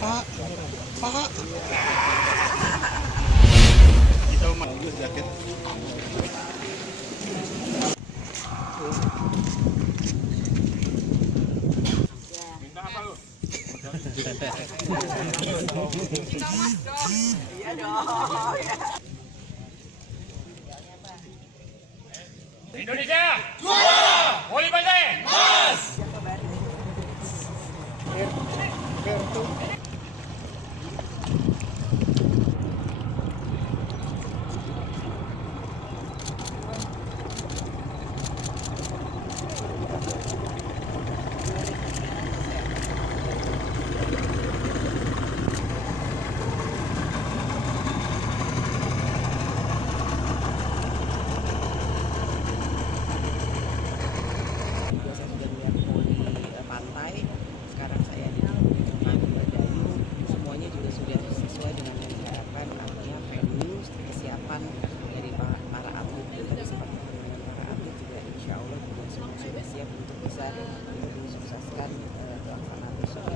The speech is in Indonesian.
Pak, Pak. Kita mau jaket. Minta apa lu? Iya dong. Indonesia juara, voli pandai mas. Sekarang saya di Madura Dayu, semuanya juga sudah sesuai dengan yang diharapkan, artinya venue, kesiapan dari para atlet dan kesempatan dengan para atlet juga insya Allah juga semua sudah siap untuk bisa mensukseskan pelaksanaan besok.